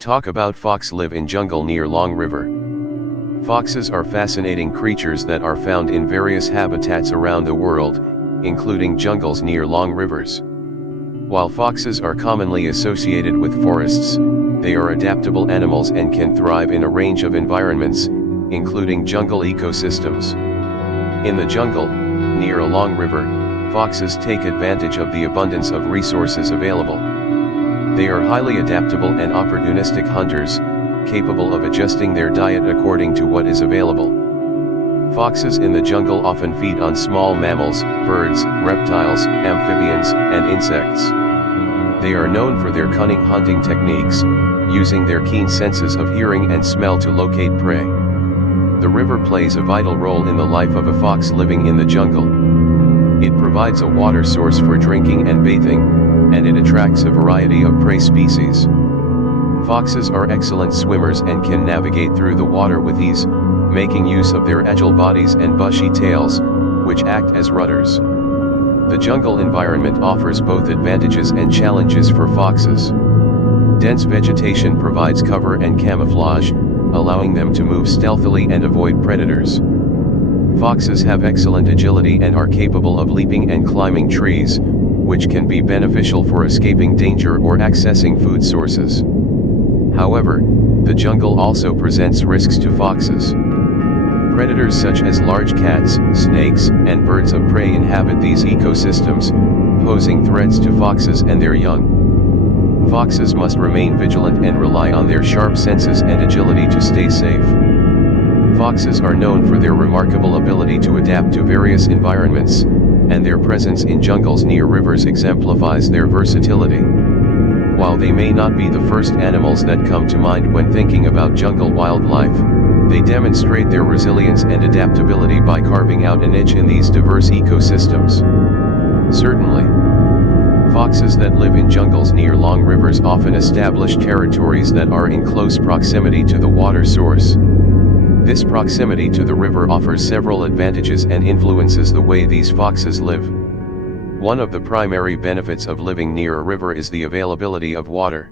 Talk about fox live in jungle near Long River. Foxes are fascinating creatures that are found in various habitats around the world, including jungles near long rivers. While foxes are commonly associated with forests, they are adaptable animals and can thrive in a range of environments, including jungle ecosystems. In the jungle, near a long river, foxes take advantage of the abundance of resources available. They are highly adaptable and opportunistic hunters, capable of adjusting their diet according to what is available. Foxes in the jungle often feed on small mammals, birds, reptiles, amphibians, and insects. They are known for their cunning hunting techniques, using their keen senses of hearing and smell to locate prey. The river plays a vital role in the life of a fox living in the jungle. It provides a water source for drinking and bathing, and it attracts a variety of prey species. Foxes are excellent swimmers and can navigate through the water with ease, making use of their agile bodies and bushy tails, which act as rudders. The jungle environment offers both advantages and challenges for foxes. Dense vegetation provides cover and camouflage, allowing them to move stealthily and avoid predators. Foxes have excellent agility and are capable of leaping and climbing trees, which can be beneficial for escaping danger or accessing food sources. However, the jungle also presents risks to foxes. Predators such as large cats, snakes, and birds of prey inhabit these ecosystems, posing threats to foxes and their young. Foxes must remain vigilant and rely on their sharp senses and agility to stay safe. Foxes are known for their remarkable ability to adapt to various environments, and their presence in jungles near rivers exemplifies their versatility. While they may not be the first animals that come to mind when thinking about jungle wildlife, they demonstrate their resilience and adaptability by carving out a niche in these diverse ecosystems. Certainly, foxes that live in jungles near long rivers often establish territories that are in close proximity to the water source. This proximity to the river offers several advantages and influences the way these foxes live. One of the primary benefits of living near a river is the availability of water.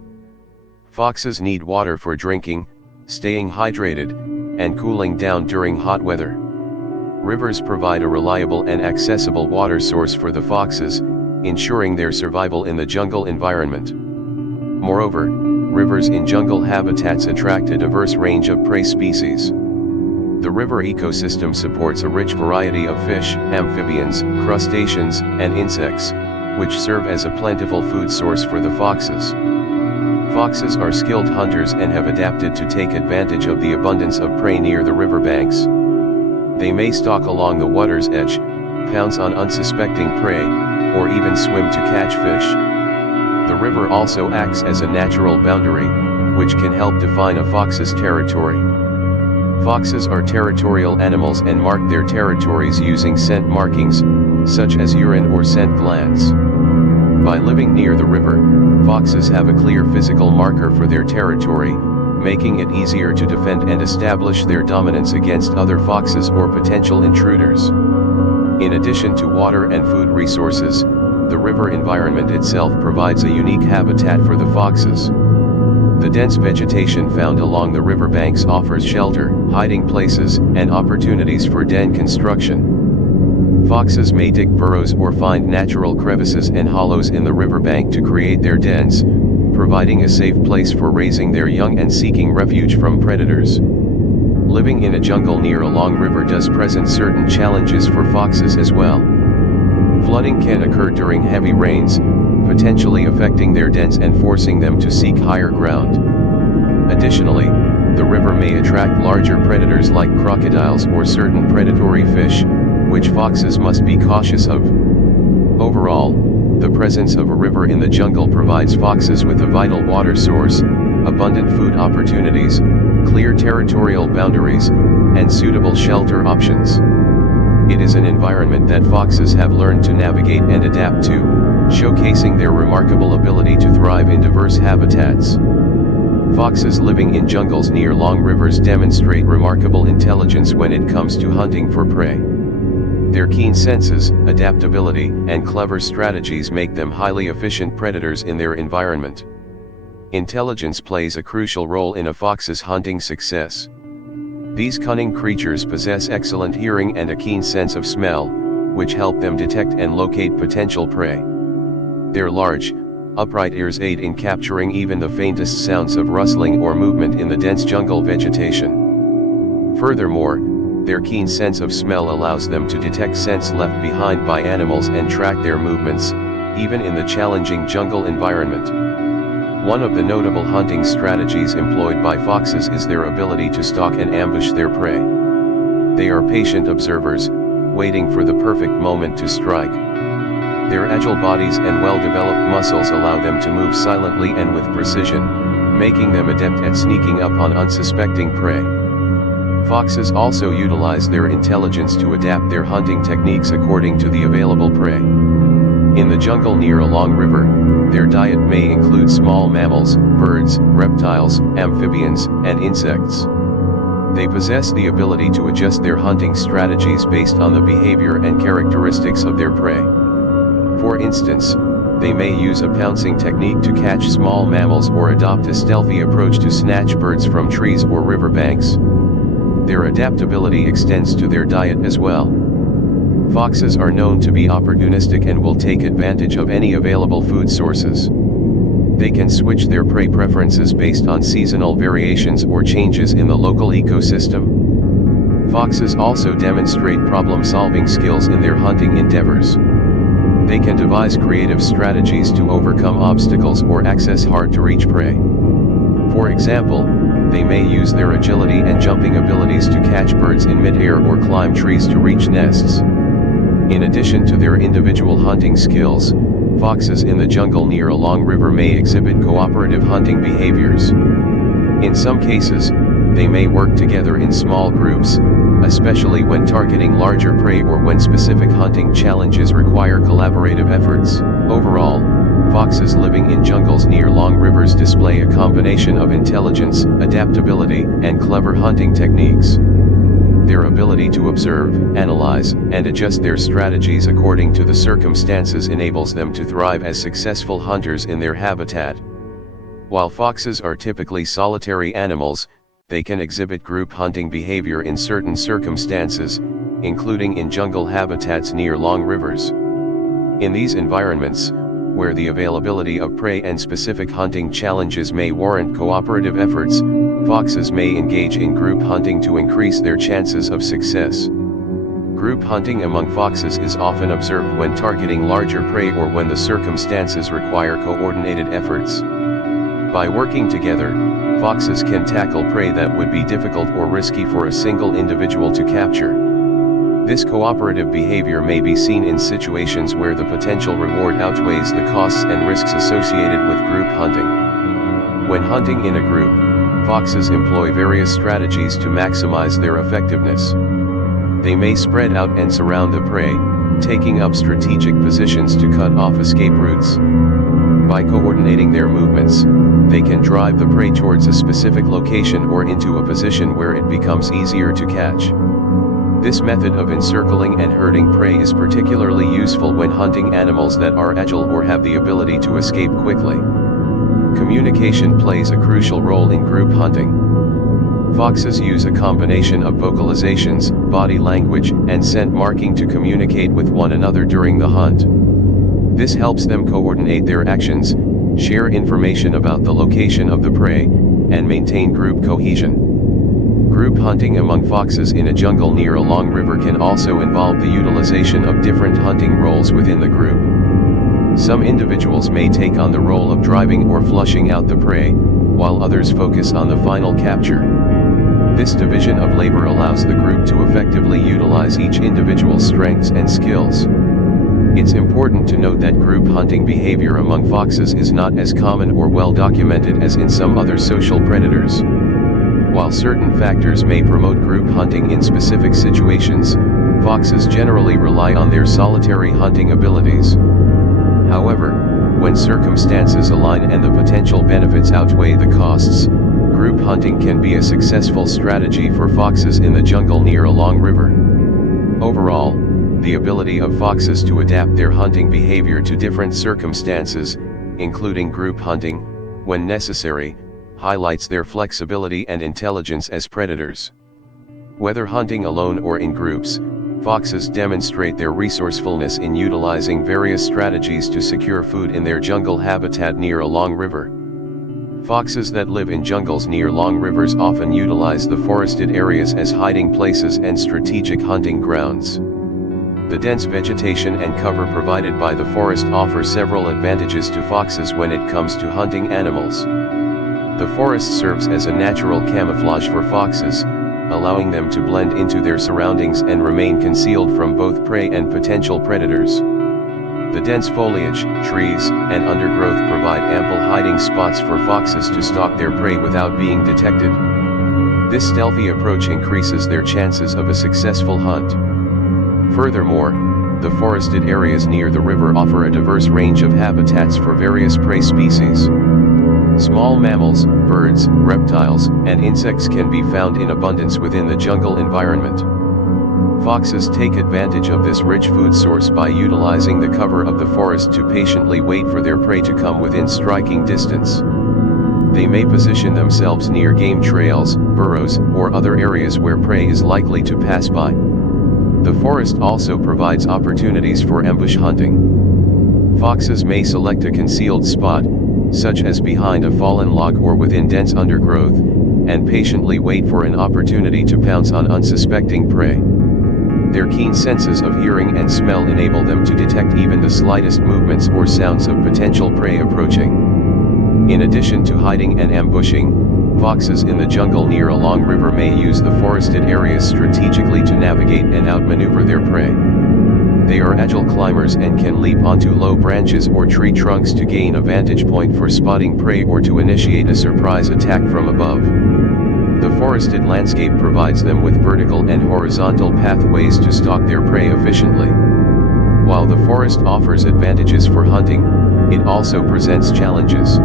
Foxes need water for drinking, staying hydrated, and cooling down during hot weather. Rivers provide a reliable and accessible water source for the foxes, ensuring their survival in the jungle environment. Moreover, rivers in jungle habitats attract a diverse range of prey species. The river ecosystem supports a rich variety of fish, amphibians, crustaceans, and insects, which serve as a plentiful food source for the foxes. Foxes are skilled hunters and have adapted to take advantage of the abundance of prey near the riverbanks. They may stalk along the water's edge, pounce on unsuspecting prey, or even swim to catch fish. The river also acts as a natural boundary, which can help define a fox's territory. Foxes are territorial animals and mark their territories using scent markings, such as urine or scent glands. By living near the river, foxes have a clear physical marker for their territory, making it easier to defend and establish their dominance against other foxes or potential intruders. In addition to water and food resources, the river environment itself provides a unique habitat for the foxes. The dense vegetation found along the riverbanks offers shelter, hiding places, and opportunities for den construction. Foxes may dig burrows or find natural crevices and hollows in the riverbank to create their dens, providing a safe place for raising their young and seeking refuge from predators. Living in a jungle near a long river does present certain challenges for foxes as well. Flooding can occur during heavy rains, potentially affecting their dens and forcing them to seek higher ground. Additionally, the river may attract larger predators like crocodiles or certain predatory fish, which foxes must be cautious of. Overall, the presence of a river in the jungle provides foxes with a vital water source, abundant food opportunities, clear territorial boundaries, and suitable shelter options. It is an environment that foxes have learned to navigate and adapt to, showcasing their remarkable ability to thrive in diverse habitats. Foxes living in jungles near long rivers demonstrate remarkable intelligence when it comes to hunting for prey. Their keen senses, adaptability, and clever strategies make them highly efficient predators in their environment. Intelligence plays a crucial role in a fox's hunting success. These cunning creatures possess excellent hearing and a keen sense of smell, which help them detect and locate potential prey. Their large, upright ears aid in capturing even the faintest sounds of rustling or movement in the dense jungle vegetation. Furthermore, their keen sense of smell allows them to detect scents left behind by animals and track their movements, even in the challenging jungle environment. One of the notable hunting strategies employed by foxes is their ability to stalk and ambush their prey. They are patient observers, waiting for the perfect moment to strike. Their agile bodies and well-developed muscles allow them to move silently and with precision, making them adept at sneaking up on unsuspecting prey. Foxes also utilize their intelligence to adapt their hunting techniques according to the available prey. In the jungle near a long river, their diet may include small mammals, birds, reptiles, amphibians, and insects. They possess the ability to adjust their hunting strategies based on the behavior and characteristics of their prey. For instance, they may use a pouncing technique to catch small mammals or adopt a stealthy approach to snatch birds from trees or riverbanks. Their adaptability extends to their diet as well. Foxes are known to be opportunistic and will take advantage of any available food sources. They can switch their prey preferences based on seasonal variations or changes in the local ecosystem. Foxes also demonstrate problem-solving skills in their hunting endeavors. They can devise creative strategies to overcome obstacles or access hard-to-reach prey. For example, they may use their agility and jumping abilities to catch birds in mid-air or climb trees to reach nests. In addition to their individual hunting skills, foxes in the jungle near a long river may exhibit cooperative hunting behaviors. In some cases, they may work together in small groups, especially when targeting larger prey or when specific hunting challenges require collaborative efforts. Overall, foxes living in jungles near long rivers display a combination of intelligence, adaptability, and clever hunting techniques. Their ability to observe, analyze, and adjust their strategies according to the circumstances enables them to thrive as successful hunters in their habitat. While foxes are typically solitary animals, they can exhibit group hunting behavior in certain circumstances, including in jungle habitats near long rivers. In these environments, where the availability of prey and specific hunting challenges may warrant cooperative efforts, foxes may engage in group hunting to increase their chances of success. Group hunting among foxes is often observed when targeting larger prey or when the circumstances require coordinated efforts. By working together, foxes can tackle prey that would be difficult or risky for a single individual to capture. This cooperative behavior may be seen in situations where the potential reward outweighs the costs and risks associated with group hunting. When hunting in a group, foxes employ various strategies to maximize their effectiveness. They may spread out and surround the prey, taking up strategic positions to cut off escape routes. By coordinating their movements, they can drive the prey towards a specific location or into a position where it becomes easier to catch. This method of encircling and herding prey is particularly useful when hunting animals that are agile or have the ability to escape quickly. Communication plays a crucial role in group hunting. Foxes use a combination of vocalizations, body language, and scent marking to communicate with one another during the hunt. This helps them coordinate their actions, share information about the location of the prey, and maintain group cohesion. Group hunting among foxes in a jungle near a long river can also involve the utilization of different hunting roles within the group. Some individuals may take on the role of driving or flushing out the prey, while others focus on the final capture. This division of labor allows the group to effectively utilize each individual's strengths and skills. It's important to note that group hunting behavior among foxes is not as common or well documented as in some other social predators. While certain factors may promote group hunting in specific situations, foxes generally rely on their solitary hunting abilities. However, when circumstances align and the potential benefits outweigh the costs, group hunting can be a successful strategy for foxes in the jungle near a long river. Overall, the ability of foxes to adapt their hunting behavior to different circumstances, including group hunting, when necessary, highlights their flexibility and intelligence as predators. Whether hunting alone or in groups, foxes demonstrate their resourcefulness in utilizing various strategies to secure food in their jungle habitat near a long river. Foxes that live in jungles near long rivers often utilize the forested areas as hiding places and strategic hunting grounds. The dense vegetation and cover provided by the forest offer several advantages to foxes when it comes to hunting animals. The forest serves as a natural camouflage for foxes, allowing them to blend into their surroundings and remain concealed from both prey and potential predators. The dense foliage, trees, and undergrowth provide ample hiding spots for foxes to stalk their prey without being detected. This stealthy approach increases their chances of a successful hunt. Furthermore, the forested areas near the river offer a diverse range of habitats for various prey species. Small mammals, birds, reptiles, and insects can be found in abundance within the jungle environment. Foxes take advantage of this rich food source by utilizing the cover of the forest to patiently wait for their prey to come within striking distance. They may position themselves near game trails, burrows, or other areas where prey is likely to pass by. The forest also provides opportunities for ambush hunting. Foxes may select a concealed spot, such as behind a fallen log or within dense undergrowth, and patiently wait for an opportunity to pounce on unsuspecting prey. Their keen senses of hearing and smell enable them to detect even the slightest movements or sounds of potential prey approaching. In addition to hiding and ambushing, foxes in the jungle near a long river may use the forested areas strategically to navigate and outmaneuver their prey. They are agile climbers and can leap onto low branches or tree trunks to gain a vantage point for spotting prey or to initiate a surprise attack from above. The forested landscape provides them with vertical and horizontal pathways to stalk their prey efficiently. While the forest offers advantages for hunting, it also presents challenges.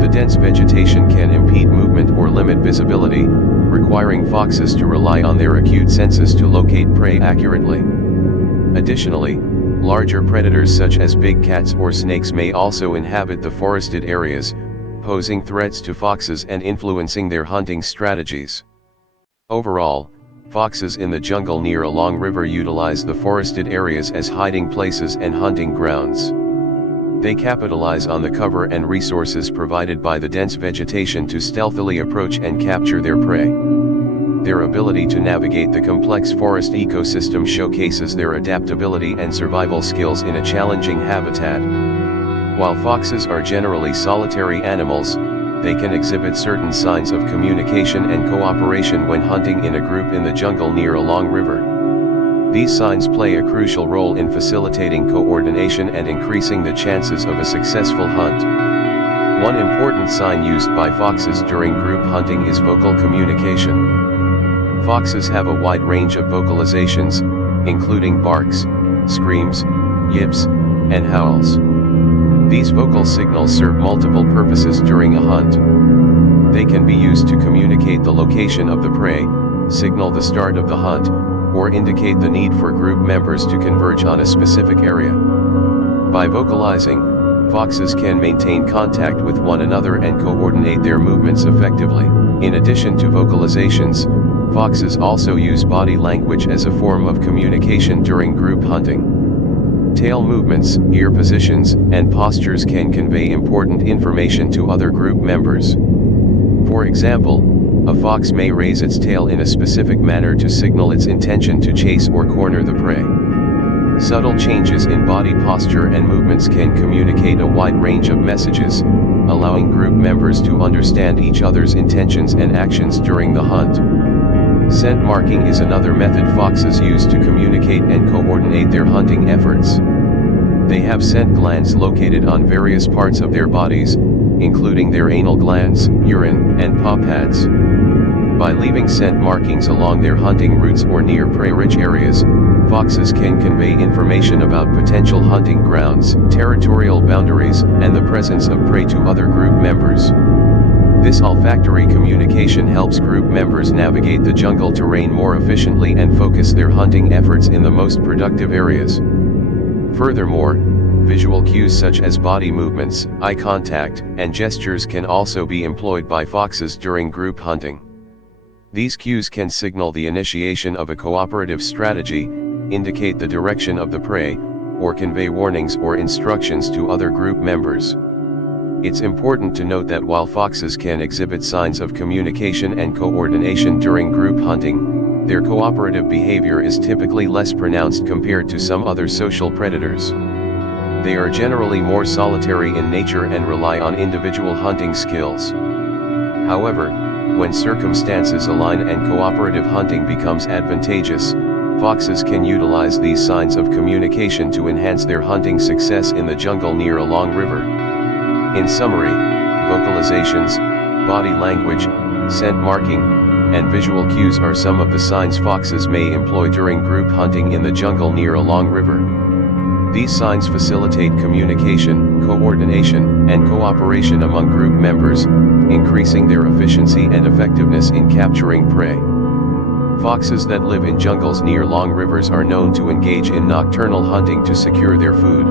The dense vegetation can impede movement or limit visibility, requiring foxes to rely on their acute senses to locate prey accurately. Additionally, larger predators such as big cats or snakes may also inhabit the forested areas, posing threats to foxes and influencing their hunting strategies. Overall, foxes in the jungle near a long river utilize the forested areas as hiding places and hunting grounds. They capitalize on the cover and resources provided by the dense vegetation to stealthily approach and capture their prey. Their ability to navigate the complex forest ecosystem showcases their adaptability and survival skills in a challenging habitat. While foxes are generally solitary animals, they can exhibit certain signs of communication and cooperation when hunting in a group in the jungle near a long river. These signs play a crucial role in facilitating coordination and increasing the chances of a successful hunt. One important sign used by foxes during group hunting is vocal communication. Foxes have a wide range of vocalizations, including barks, screams, yips, and howls. These vocal signals serve multiple purposes during a hunt. They can be used to communicate the location of the prey, signal the start of the hunt, or indicate the need for group members to converge on a specific area. By vocalizing, foxes can maintain contact with one another and coordinate their movements effectively. In addition to vocalizations, foxes also use body language as a form of communication during group hunting. Tail movements, ear positions, and postures can convey important information to other group members. For example, a fox may raise its tail in a specific manner to signal its intention to chase or corner the prey. Subtle changes in body posture and movements can communicate a wide range of messages, allowing group members to understand each other's intentions and actions during the hunt. Scent marking is another method foxes use to communicate and coordinate their hunting efforts. They have scent glands located on various parts of their bodies, including their anal glands, urine, and paw pads. By leaving scent markings along their hunting routes or near prey-rich areas, foxes can convey information about potential hunting grounds, territorial boundaries, and the presence of prey to other group members. This olfactory communication helps group members navigate the jungle terrain more efficiently and focus their hunting efforts in the most productive areas. Furthermore, Visual cues such as body movements, eye contact, and gestures can also be employed by foxes during group hunting. These cues can signal the initiation of a cooperative strategy, indicate the direction of the prey, or convey warnings or instructions to other group members. It's important to note that while foxes can exhibit signs of communication and coordination during group hunting, their cooperative behavior is typically less pronounced compared to some other social predators. They are generally more solitary in nature and rely on individual hunting skills. However, when circumstances align and cooperative hunting becomes advantageous, foxes can utilize these signs of communication to enhance their hunting success in the jungle near a long river. In summary, vocalizations, body language, scent marking, and visual cues are some of the signs foxes may employ during group hunting in the jungle near a long river. These signs facilitate communication, coordination, and cooperation among group members, increasing their efficiency and effectiveness in capturing prey. Foxes that live in jungles near long rivers are known to engage in nocturnal hunting to secure their food.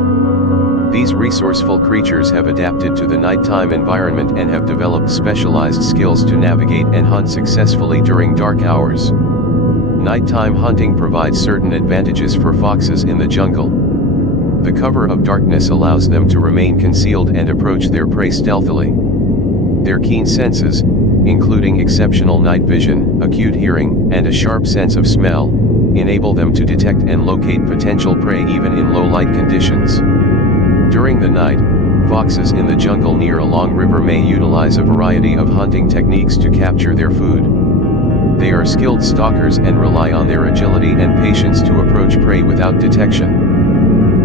These resourceful creatures have adapted to the nighttime environment and have developed specialized skills to navigate and hunt successfully during dark hours. Nighttime hunting provides certain advantages for foxes in the jungle. The cover of darkness allows them to remain concealed and approach their prey stealthily. Their keen senses, including exceptional night vision, acute hearing, and a sharp sense of smell, enable them to detect and locate potential prey even in low-light conditions. During the night, foxes in the jungle near a long river may utilize a variety of hunting techniques to capture their food. They are skilled stalkers and rely on their agility and patience to approach prey without detection.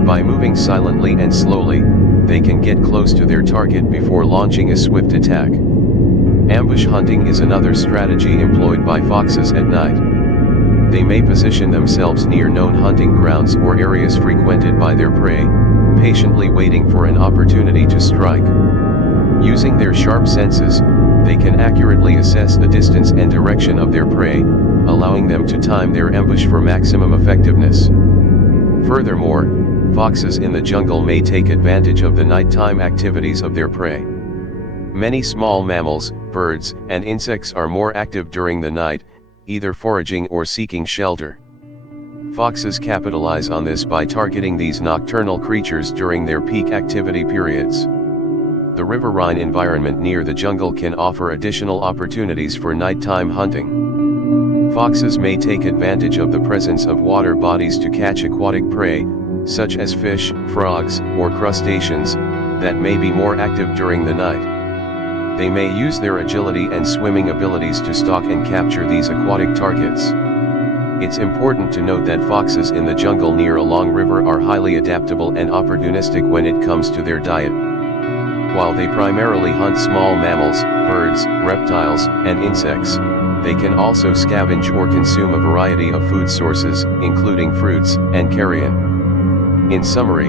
By moving silently and slowly, they can get close to their target before launching a swift attack. Ambush hunting is another strategy employed by foxes at night. They may position themselves near known hunting grounds or areas frequented by their prey, patiently waiting for an opportunity to strike. Using their sharp senses, they can accurately assess the distance and direction of their prey, allowing them to time their ambush for maximum effectiveness. Furthermore, foxes in the jungle may take advantage of the nighttime activities of their prey. Many small mammals, birds, and insects are more active during the night, either foraging or seeking shelter. Foxes capitalize on this by targeting these nocturnal creatures during their peak activity periods. The riverine environment near the jungle can offer additional opportunities for nighttime hunting. Foxes may take advantage of the presence of water bodies to catch aquatic prey, such as fish, frogs, or crustaceans, that may be more active during the night. They may use their agility and swimming abilities to stalk and capture these aquatic targets. It's important to note that foxes in the jungle near a long river are highly adaptable and opportunistic when it comes to their diet. While they primarily hunt small mammals, birds, reptiles, and insects, they can also scavenge or consume a variety of food sources, including fruits and carrion. In summary,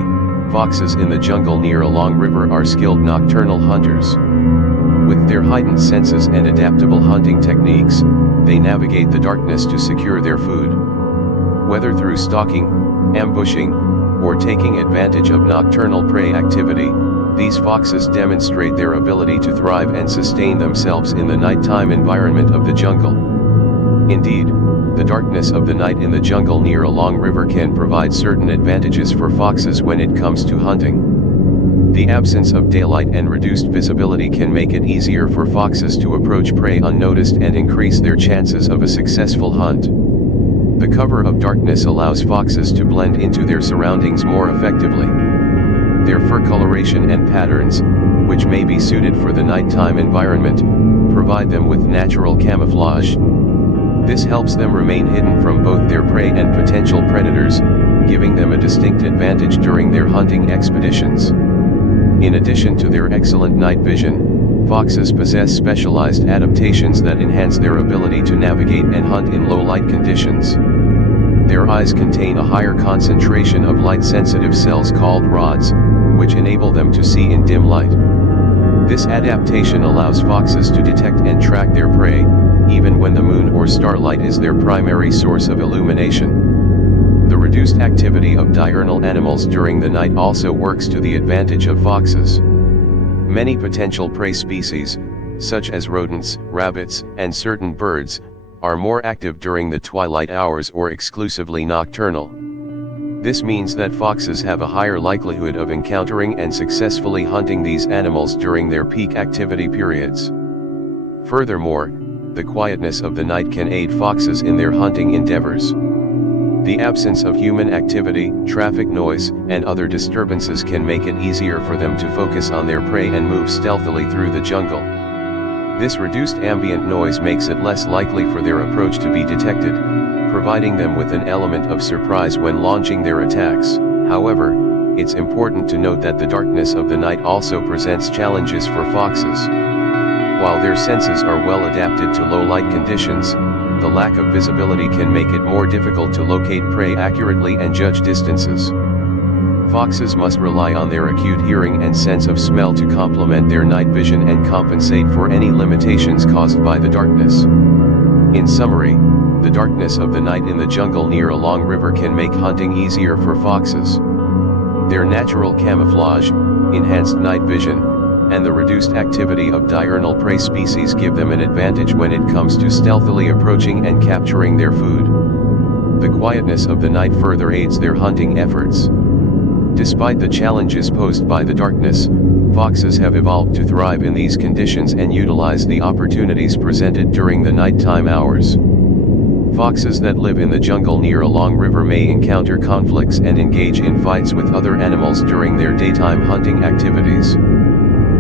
foxes in the jungle near a long river are skilled nocturnal hunters. With their heightened senses and adaptable hunting techniques, they navigate the darkness to secure their food. Whether through stalking, ambushing, or taking advantage of nocturnal prey activity, these foxes demonstrate their ability to thrive and sustain themselves in the nighttime environment of the jungle. Indeed, the darkness of the night in the jungle near a long river can provide certain advantages for foxes when it comes to hunting. The absence of daylight and reduced visibility can make it easier for foxes to approach prey unnoticed and increase their chances of a successful hunt. The cover of darkness allows foxes to blend into their surroundings more effectively. Their fur coloration and patterns, which may be suited for the nighttime environment, provide them with natural camouflage. This helps them remain hidden from both their prey and potential predators, giving them a distinct advantage during their hunting expeditions. In addition to their excellent night vision, foxes possess specialized adaptations that enhance their ability to navigate and hunt in low-light conditions. Their eyes contain a higher concentration of light-sensitive cells called rods, which enable them to see in dim light. This adaptation allows foxes to detect and track their prey, even when the moon or starlight is their primary source of illumination. The reduced activity of diurnal animals during the night also works to the advantage of foxes. Many potential prey species, such as rodents, rabbits, and certain birds, are more active during the twilight hours or exclusively nocturnal. This means that foxes have a higher likelihood of encountering and successfully hunting these animals during their peak activity periods. Furthermore, the quietness of the night can aid foxes in their hunting endeavors. The absence of human activity, traffic noise, and other disturbances can make it easier for them to focus on their prey and move stealthily through the jungle. This reduced ambient noise makes it less likely for their approach to be detected, providing them with an element of surprise when launching their attacks. However, it's important to note that the darkness of the night also presents challenges for foxes. While their senses are well adapted to low light conditions, the lack of visibility can make it more difficult to locate prey accurately and judge distances. Foxes must rely on their acute hearing and sense of smell to complement their night vision and compensate for any limitations caused by the darkness. In summary, the darkness of the night in the jungle near a long river can make hunting easier for foxes. Their natural camouflage, enhanced night vision, and the reduced activity of diurnal prey species give them an advantage when it comes to stealthily approaching and capturing their food. The quietness of the night further aids their hunting efforts. Despite the challenges posed by the darkness, foxes have evolved to thrive in these conditions and utilize the opportunities presented during the nighttime hours. Foxes that live in the jungle near a long river may encounter conflicts and engage in fights with other animals during their daytime hunting activities.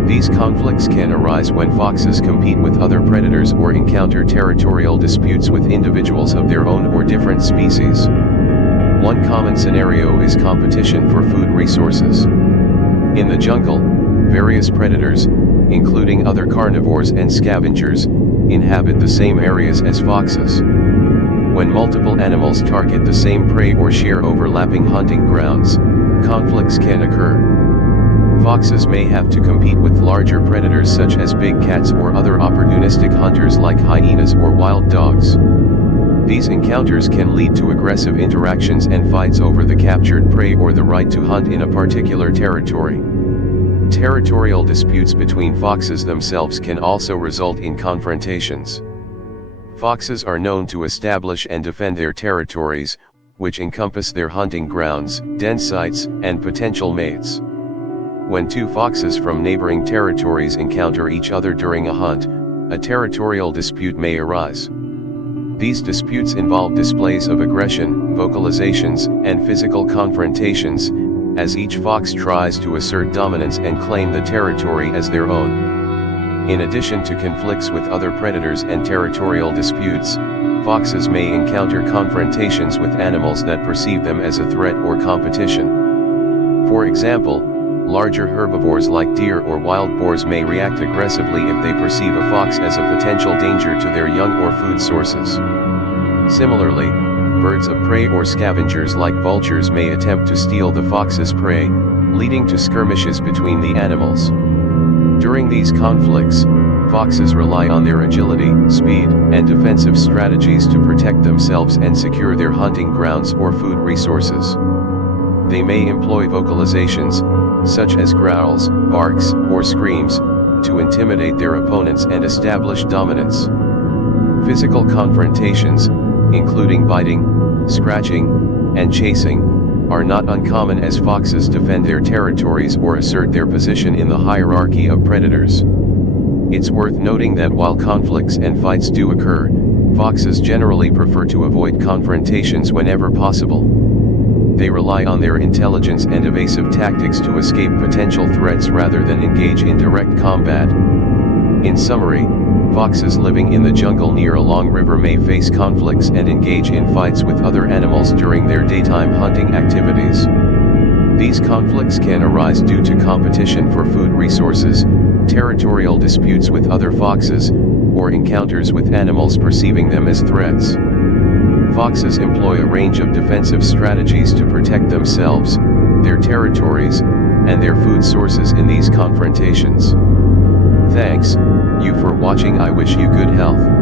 These conflicts can arise when foxes compete with other predators or encounter territorial disputes with individuals of their own or different species. One common scenario is competition for food resources. In the jungle, various predators, including other carnivores and scavengers, inhabit the same areas as foxes. When multiple animals target the same prey or share overlapping hunting grounds, conflicts can occur. Foxes may have to compete with larger predators such as big cats or other opportunistic hunters like hyenas or wild dogs. These encounters can lead to aggressive interactions and fights over the captured prey or the right to hunt in a particular territory. Territorial disputes between foxes themselves can also result in confrontations. Foxes are known to establish and defend their territories, which encompass their hunting grounds, den sites, and potential mates. When two foxes from neighboring territories encounter each other during a hunt, a territorial dispute may arise. These disputes involve displays of aggression, vocalizations, and physical confrontations, as each fox tries to assert dominance and claim the territory as their own. In addition to conflicts with other predators and territorial disputes, foxes may encounter confrontations with animals that perceive them as a threat or competition. For example, larger herbivores like deer or wild boars may react aggressively if they perceive a fox as a potential danger to their young or food sources. Similarly, birds of prey or scavengers like vultures may attempt to steal the fox's prey, leading to skirmishes between the animals. During these conflicts, foxes rely on their agility, speed, and defensive strategies to protect themselves and secure their hunting grounds or food resources. They may employ vocalizations, such as growls, barks, or screams, to intimidate their opponents and establish dominance. Physical confrontations, including biting, scratching, and chasing, are not uncommon as foxes defend their territories or assert their position in the hierarchy of predators. It's worth noting that while conflicts and fights do occur, foxes generally prefer to avoid confrontations whenever possible. They rely on their intelligence and evasive tactics to escape potential threats rather than engage in direct combat. In summary, foxes living in the jungle near a long river may face conflicts and engage in fights with other animals during their daytime hunting activities. These conflicts can arise due to competition for food resources, territorial disputes with other foxes, or encounters with animals perceiving them as threats. Foxes employ a range of defensive strategies to protect themselves, their territories, and their food sources in these confrontations. Thanks, you for watching. I wish you good health.